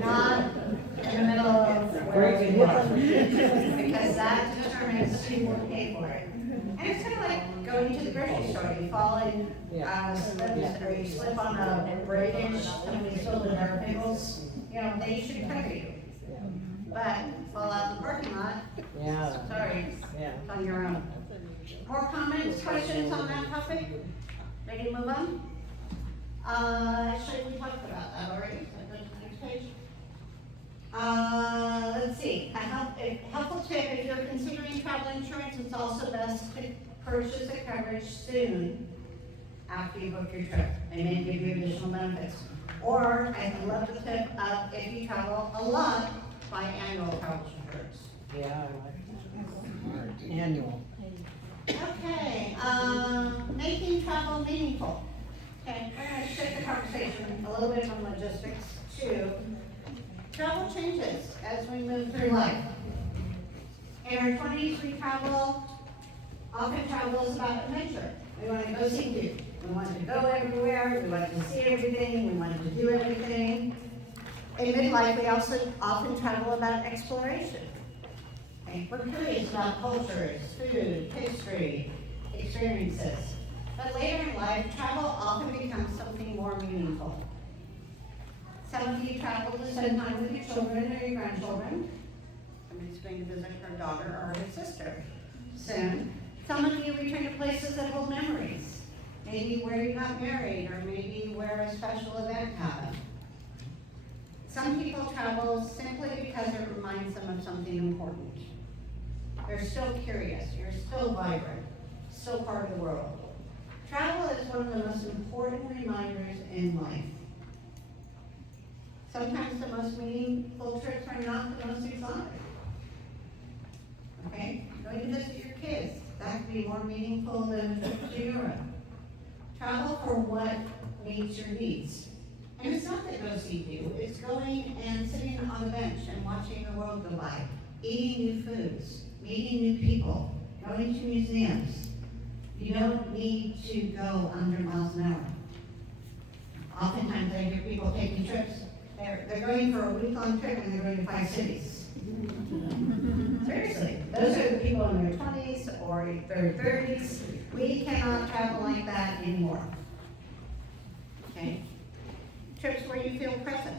Not in the middle of where we were. Because that determines who will pay for it. And it's kind of like going to the grocery store, you fall in, slips, or you slip on a breakage, and we sold the dark pickles, they should cover you. But fall out in the parking lot, Yeah. sorry, it's on your own. More comments, questions on that topic? Ready to move on? Actually, we talked about that already, so go to the next page. Let's see, a helpful tip, if you're considering travel insurance, it's also best to purchase the coverage soon after you book your trip. They may give you additional benefits. Or, I love the tip of if you travel a lot, buy annual travel insurance. Yeah, I like that. Annual. Okay, making travel meaningful. Okay, we're gonna shift the conversation a little bit from logistics to travel changes as we move through life. In our 20s, often travel is about adventure. We want to go see people. We want to go everywhere. We want to see everything. We want to do everything. In midlife, we also often travel about exploration. Okay? We're curious about cultures, food, history, experiences. But later in life, travel often becomes something more meaningful. Some of you travel to spend time with your children or your grandchildren. Somebody's going to visit her daughter or her sister soon. Some of you return to places that hold memories. Maybe where you got married, or maybe where a special event happened. Some people travel simply because it reminds them of something important. They're still curious, you're still vibrant, still part of the world. Travel is one of the most important reminders in life. Sometimes the most meaningful trips are not the most exotic. Okay? Going to visit your kids, that could be more meaningful than a trip to Europe. Travel for what meets your needs. And it's not that no see you, it's going and sitting on a bench and watching the world go by, eating new foods, meeting new people, going to museums. You don't need to go 100 miles an hour. Oftentimes I hear people taking trips. They're going for a week-long trip and they're going to 5 cities. Seriously, those are the people in their 20s or their 30s. We cannot travel like that anymore. Okay? Trips where you feel present.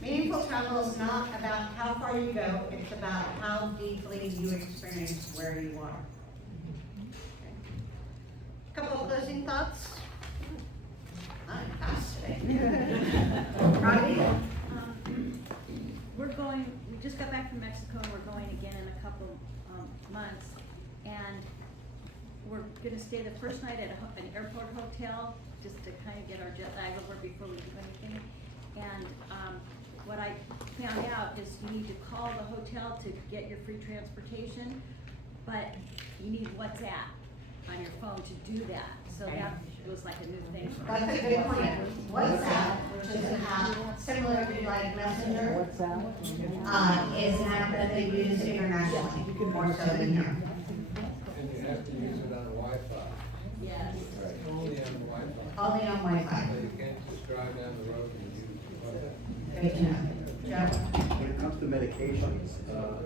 Meaningful travel is not about how far you go, it's about how deeply you experience where you are. Couple of closing thoughts? I'm fast today. Robbie? We just got back from Mexico and we're going again in a couple months. And we're gonna stay the first night at an airport hotel, just to kind of get our jet lag over before we do anything. And what I found out is you need to call the hotel to get your free transportation, but you need WhatsApp on your phone to do that. So that was like a new thing for us. That's a good point. WhatsApp, which is an app similar to like Messenger, is an app that they use internationally, more so than here. And you have to use it on Wi-Fi. Yes. Only on Wi-Fi. Only on Wi-Fi. So you can't just drive down the road and use WhatsApp. Great to know. Joe? When it comes to medications,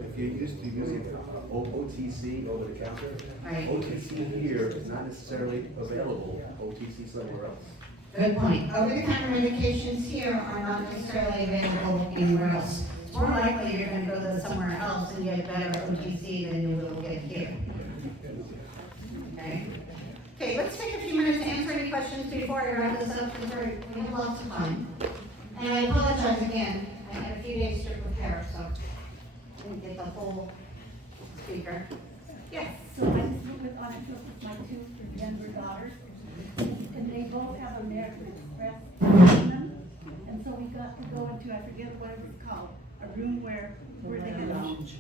if you're used to using OTC over the counter, Right. OTC here is not necessarily available OTC somewhere else. Good point. Over-the-counter medications here are not necessarily available anywhere else. It's more likely you're gonna go to somewhere else and get better OTC than you will get here. Okay? Okay, let's take a few minutes to answer any questions before I wrap this up, because we have lots of time. And I apologize again, I had a few days to prepare, so I didn't get the whole speaker. Yes? So I just went on a trip with my two Denver daughters, and they both have American Express in them. And so we got to go into, I forget what it was called, a room where they had a lounge,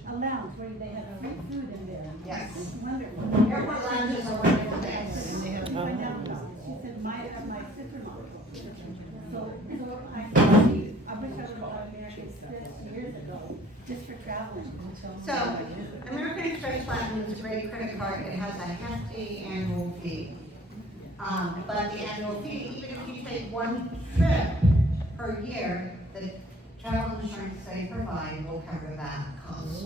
where they had free food in there. Yes. It's wonderful. Airport lounges are wonderful things. And they have, She said, my sister-in-law. So I wish I would have got American Express years ago, just for traveling. So, American Express Platinum is a great credit card. It has a hefty annual fee. But the annual fee, even if you take one trip per year, the travel insurance they provide will cover that cost.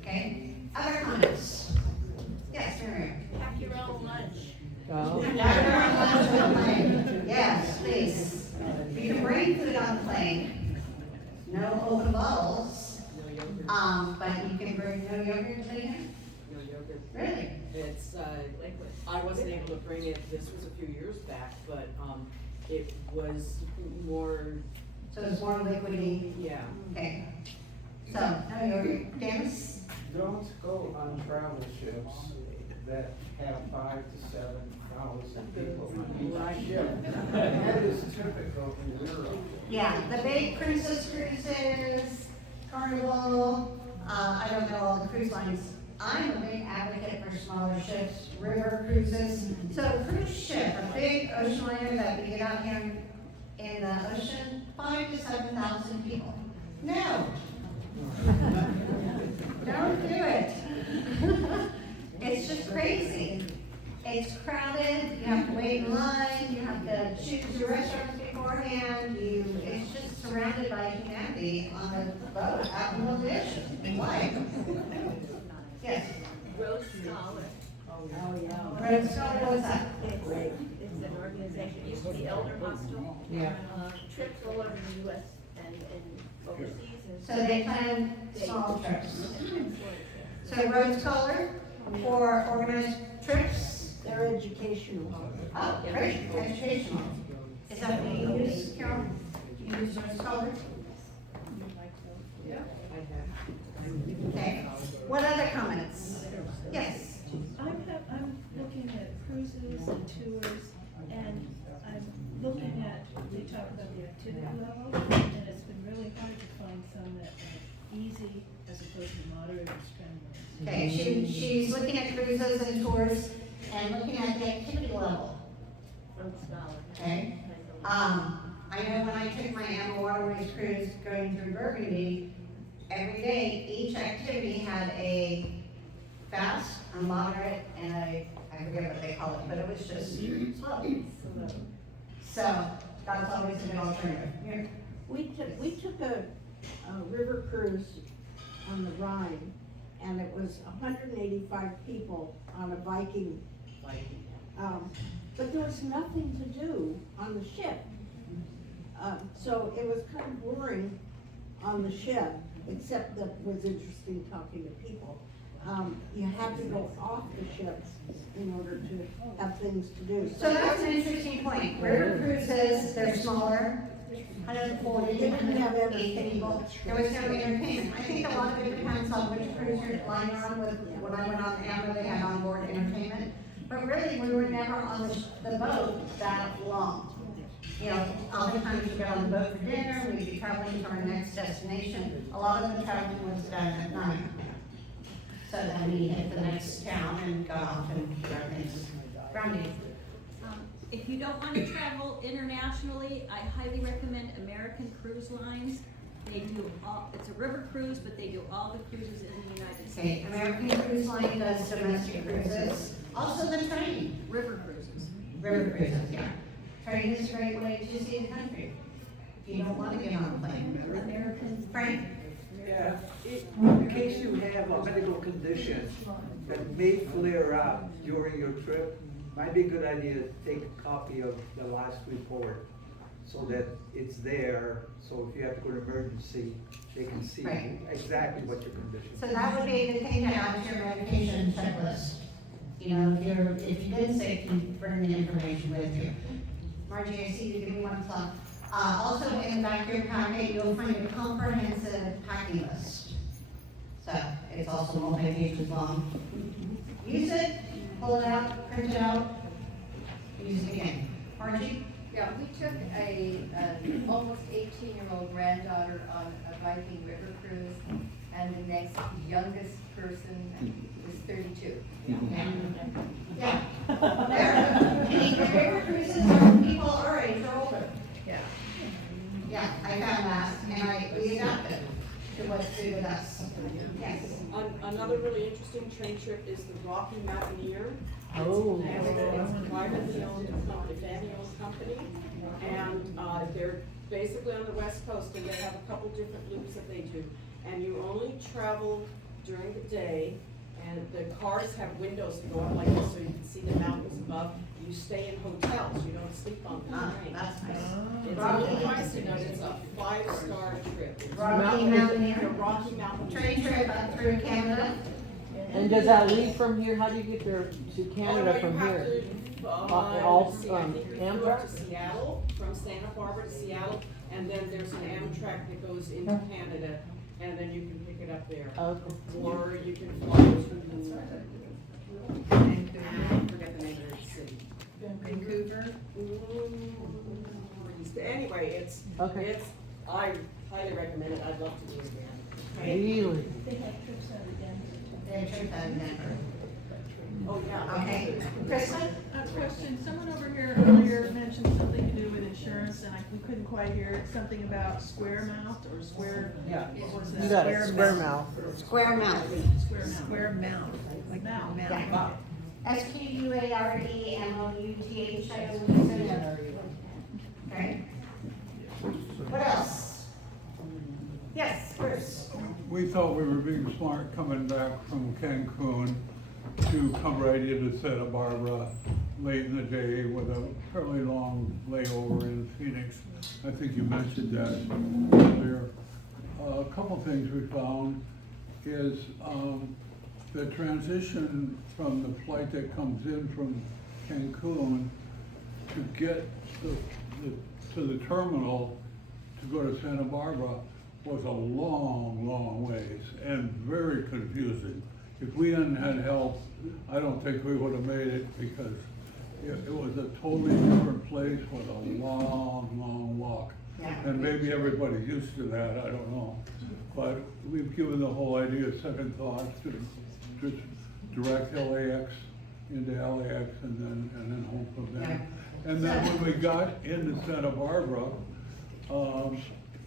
Okay? Other comments? Yes, Miriam? Pack your own lunch. Oh. Yes, please. You can bring food on the plane, no open bottles, but you can bring no yogurt later? No yogurt. Really? It's, I wasn't able to bring it, this was a few years back, but, it was more, So it's more liquidy? yeah. Okay. So, no yogurt. Dennis? Don't go on travel ships that have 5,000 to 7,000 people on each ship. That is typical in Europe. Yeah, the big Princess Cruises, Carnival, I don't know all the cruise lines. I'm a big advocate for smaller ships, river cruises. So a cruise ship, a big ocean liner that we get out here in the ocean, 5,000 to 7,000 people. No. Don't do it. It's just crazy. It's crowded, you have to wait in line, you have to choose your restaurants beforehand, it's just surrounded by humanity on a boat out in the ocean. Why? Yes? Road Scholar. Oh, yeah. Red Scholar, what's that? It's an organization, it used to be Elder Hostel. Yeah. Trips all over the US and overseas. And So they plan small trips. So Road Scholar for organized trips? They're educational. Oh, great, educational. Is that what you use, Carol? Do you use Road Scholar? Yeah, I have. Okay. What other comments? Yes? I'm looking at cruises and tours, and I'm looking at, they talk about the activity level, and it's been really hard to find some that are easy as opposed to moderate or strenuous. Okay, she's looking at cruises and tours and looking at the activity level. Road Scholar. Okay? I know when I took my Amber Waterways cruise going through Burgundy, every day, each activity had a fast, a moderate, and I forget what they call it, but it was just slow. So, that's always a good alternative. Here. We took a river cruise on the Rhine, and it was 185 people on a Viking. But there was nothing to do on the ship. So it was kind of boring on the ship, except that was interesting talking to people. You had to go off the ships in order to have things to do. So that's an interesting point. River cruises, they're smaller, 140, They didn't have 180 people. There was no entertainment. I think a lot of it depends on which cruise you're flying on. When I went on Amber, they had onboard entertainment. But really, we were never on the boat that long. You know, oftentimes we go on the boat for dinner, we'd be traveling to our next destination. A lot of the traveling was done at night. So then we hit the next town and got off and did our things. Brandy. If you don't want to travel internationally, I highly recommend American Cruise Lines. They do it's a river cruise, but they do all the cruises in the United States. Okay, American Cruise Line does domestic cruises. Also the train. River cruises. River cruises, yeah. Train is a great way to see the country. If you don't want to get on a plane. American. Frank? Yeah, in case you have a medical condition that may flare up during your trip, might be a good idea to take a copy of the last report so that it's there, so if you have to go to emergency, they can see Right. exactly what your condition is. So that would be the thing to add to your medication checklist. You know, if you did sick, you bring the information with you. Margie, I see you give me one thought. Also in the back of your packet, you'll find a comprehensive packing list. So it's also multi-pages long. Use it, pull it out, print it out, use it again. Margie? Yeah, we took an almost 18-year-old granddaughter on a Viking river cruise, and the next youngest person was 32. Yeah. River cruises are people our age or older. Yeah. Yeah, I found that, and we adapted to what suited us. Yes. Another really interesting train trip is the Rocky Mountaineer. Oh. It's a privately owned company, family-owned company, and they're basically on the west coast, and they have a couple different loops that they do. And you only travel during the day, and the cars have windows that go up like this, so you can see the mountains above. You stay in hotels, you don't sleep on the train. That's nice. It's a little pricey, but it's a 5-star trip. It's Rocky Mountaineer. The Rocky Mountain Train trip up through Canada. And does that leave from here? How do you get there to Canada from here? All, let's see, I think we flew up Amtrak? to Seattle, from Santa Barbara to Seattle, and then there's an Amtrak that goes into Canada, and then you can pick it up there. Okay. Or you can fly to, I forget the name of the city. Vancouver? Anyway, Okay. I highly recommend it, I'd love to do it again. Really? They have trips out of Denver. They have trips out of Denver. Oh, yeah. Okay. Kristen? A question, someone over here earlier mentioned something to do with insurance, and we couldn't quite hear it, something about square mouth or square, Yeah. what was that? You got it, square mouth. Square mouth. Square mouth, like mouth. Yeah. SQUAREMOUTH. Okay. What else? Yes, Bruce. We thought we were being smart coming back from Cancun to come right into Santa Barbara late in the day with a fairly long layover in Phoenix. I think you mentioned that earlier. A couple things we found is the transition from the flight that comes in from Cancun to get to the terminal to go to Santa Barbara was a long, long ways and very confusing. If we hadn't had help, I don't think we would have made it because it was a totally different place with a long, long walk. Yeah. And maybe everybody's used to that, I don't know. But we've given the whole idea a second thought to just direct LAX into LAX and then home from there. And then when we got into Santa Barbara,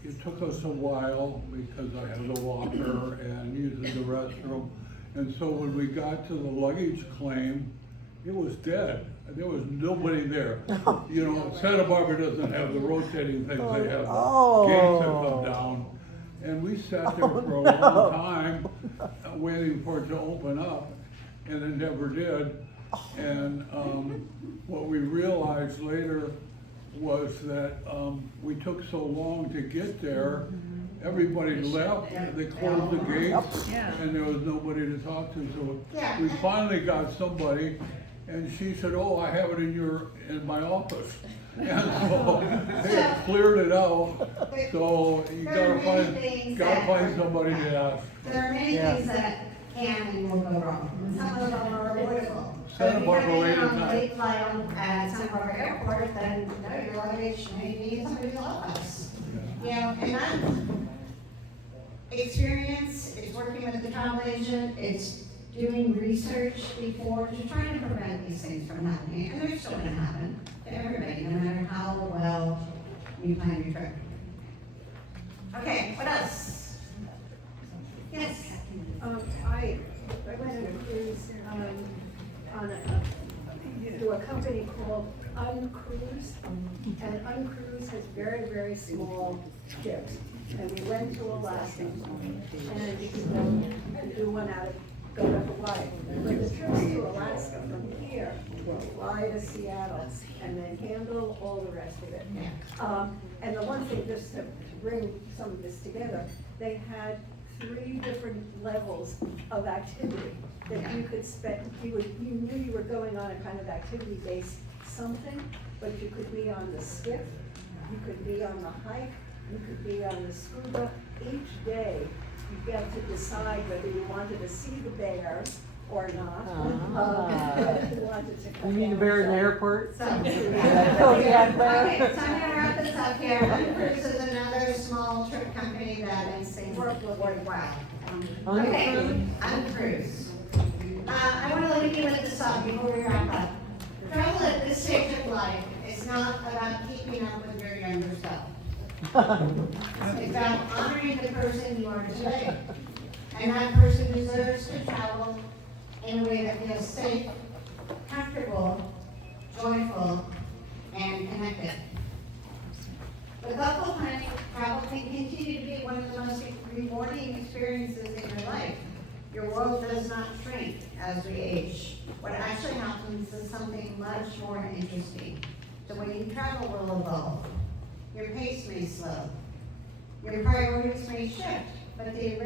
it took us a while because I had a walker and using the restroom. And so when we got to the luggage claim, it was dead. There was nobody there. You know, Santa Barbara doesn't have the rotating things, they have the gates that come down. And we sat there for a long time waiting for it to open up, and it never did. And what we realized later was that we took so long to get there, everybody left, they closed the gates, and there was nobody to talk to. So we finally got somebody, and she said, "Oh, I have it in my office." And so they cleared it out. So you gotta find somebody to ask. There are many things that can and will go wrong. Some of them are avoidable. Santa Barbara late at If you're night. late flight at Santa Barbara Airport, then no, your luggage may be in somebody's office. You know, and that experience, it's working with the travel agent, it's doing research before, just trying to prevent these things from happening. And they're still gonna happen to everybody, no matter how well you plan your trip. Okay, what else? Yes? I went on a cruise, through a company called Uncruise, and Uncruise has very, very small ships. And we went to Alaska, and you can go and do one out of go to Hawaii. But the trips to Alaska from here, fly to Seattle, and then handle all the rest of it. And the one thing, just to bring some of this together, they had 3 different levels of activity that you could spend. You knew you were going on a kind of activity-based something, but you could be on the skiff, you could be on the hike, you could be on the scuba. Each day, you got to decide whether you wanted to see the bear or not. Whether you wanted to come You mean the down bear in the south. airport? So, Oh, yeah, okay, so I'm gonna wrap this up here. Uncruise is another small trip company that is worked well. Okay, Uncruise. I wanna leave you with this thought before we wrap up. Travel at this stage of life is not about keeping up with your younger self. It's about honoring the person you are today. And that person deserves to travel in a way that feels safe, comfortable, joyful, and connected. With thoughtful planning, travel can continue to be one of the most rewarding experiences in your life. Your world does not shrink as we age. What actually happens is something much more interesting. The way you travel will evolve. Your pace may slow. Your priorities may shift, but the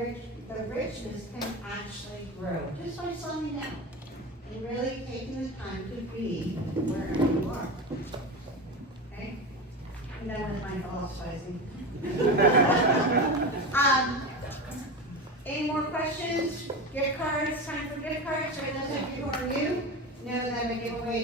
richness can actually grow just by slowing down and really taking the time to be wherever you are. Okay? I'm done with my philosophizing. Any more questions? Gift cards, time for gift cards, for those of you who are new, know that a giveaway